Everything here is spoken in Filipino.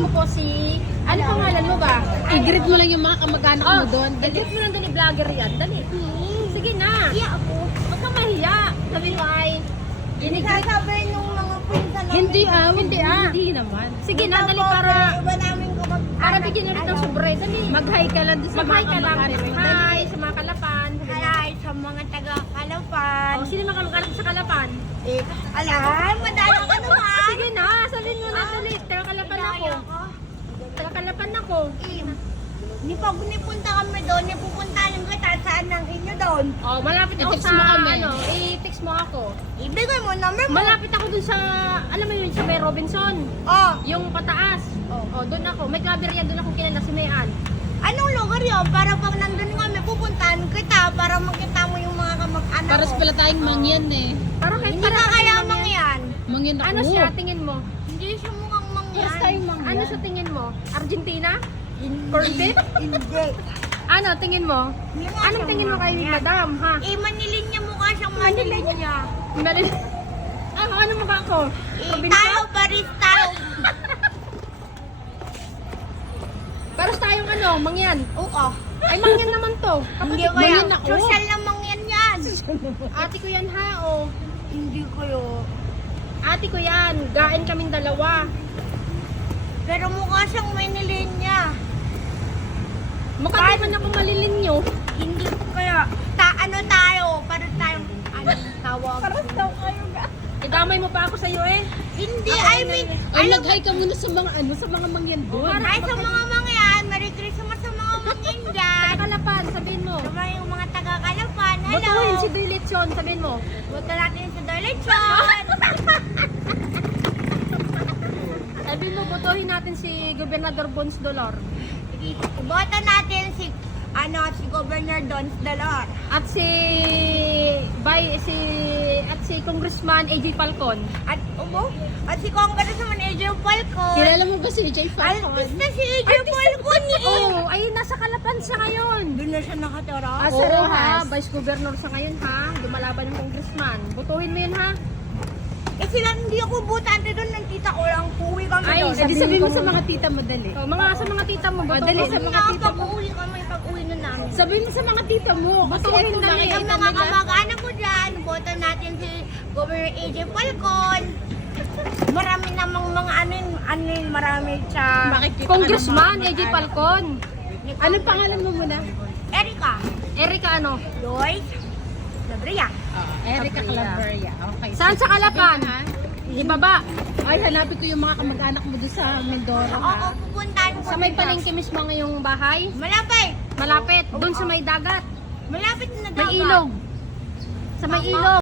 Mo po si... Ano pangalan mo ba? I-greet mo lang yung mga kamag-anak mo doon. I-greet mo lang dali, vlogger yan. Dali. Sige na. Iya ako. Huwag kang mahiya. Sabi mo ay... Sasabi nung mga pinsan namin. Hindi Hindi naman. Sige na, dali para... Iba namin kapag... Para bigyan ulit ng sobre. Dali. Mag-hi ka lang doon sa Mag-hi ka lang. kamag-anak. Hi sa mga Kalapan. Hi sa mga taga-Kalapan. Oh, sino mga kamag-anak sa Kalapan? Alam, madala ka naman. Sige na, sabihin mo na dali. Taga-Kalapan ako. Taga-Kalapan ako. Ni pag nipunta kami doon, pupunta lang kita saan ang inyo doon. Oh, malapit ako I-text sa mo kami. i-text mo ako. Ibigay mo number mo. Malapit ako dun sa, alam mo yun, sa may Robinson. Oh, Yung pataas. Oh, doon ako. May clubber yan, doon ako kilala si Mayan. anong lugar yun? Para pag nandun kami, pupuntahan kita para makita mo yung mga kamag-anak Paras ko. pala tayong mangyan eh. Para kahit Hindi ka kaya mangyan. Mangyan ako. Ano siya, tingin mo? Hindi siya mukhang mangyan. Paras tayong mangyan. Ano sa tingin mo? Argentina? Corned beef? Hindi. Ano, tingin mo? Anong tingin mo kay Madam, ha? Manilin niya mukha siyang manilin niya. Malil... ano mo ba ako? Tayo, Paris, tayo. Paras tayong ano, mangyan. Oo. Ay, mangyan naman to. Hindi Kapatid, kaya. mangyan ako. Social na mangyan yan. Ate ko yan, ha, oh. Hindi kayo. Ate ko yan. Gain kaming dalawa. Pero mukha siyang manilin niya. Mukha di man ako malilinyo. Hindi ko kaya. Ano tayo? Paris tayong, tawag? Paris daw kayo ga. Idamay mo pa ako sa iyo eh. Hindi, I mean, Ay, mag-hi ka muna sa mga mangyan doon. Hi sa mga mangyan. Merry Christmas sa mga mangyan dyan. Kalapan, sabihin mo. Sa mga yung mga taga-Kalapan. Hello. Botohin si Dilitson, sabihin mo. Buto natin sa Dolechon. Sabihin mo, botohin natin si Gobernador Bons Dolor. Boto natin si Governor Dons Dalor. At si Congressman AJ Falcon. At si Congressman AJ Falcon. Kilala mo ba si Jay Falcon? Artist na si AJ Falcon eh. Oh, ay nasa Kalapan siya ngayon. Doon na siya nakatira. Oo Rojas. ha, Vice Governor sa ngayon ha. Lumalaban ng Congressman. Botohin mo yun ha. Kasi lang hindi ako butante doon. Ng tita ko lang. Puwi kami Ay, doon. Edi sabihin mo sa mga tita mo, dali. So, sa mga tita mo, botohin Dali, mo. sa mga tita mo. Pag-uwi kami, pag-uwi na namin. Sabihin mo sa mga tita mo. Kasi Botohin kung dali. makikita Ang mga nila. kamag-anak ko dyan, boto natin si Governor AJ Falcon. Marami namang mga marami siya. Makikita ka Congressman ng mga AJ kamag-anak. Falcon. Anong pangalan mo muna? Erika. Erika ano? Joyce. Labria. Erica Claveria. Okay. Saan sa Kalapan? Ibaba. Ay, hanapin ko yung mga kamag-anak mo doon sa Mindoro, Oo, ha? pupuntahan ko. Sa may sila. palengke mismo ngayong bahay. Malapit. Malapit. Doon sa may dagat. Malapit na May dagat. ilog. Sa may ilog.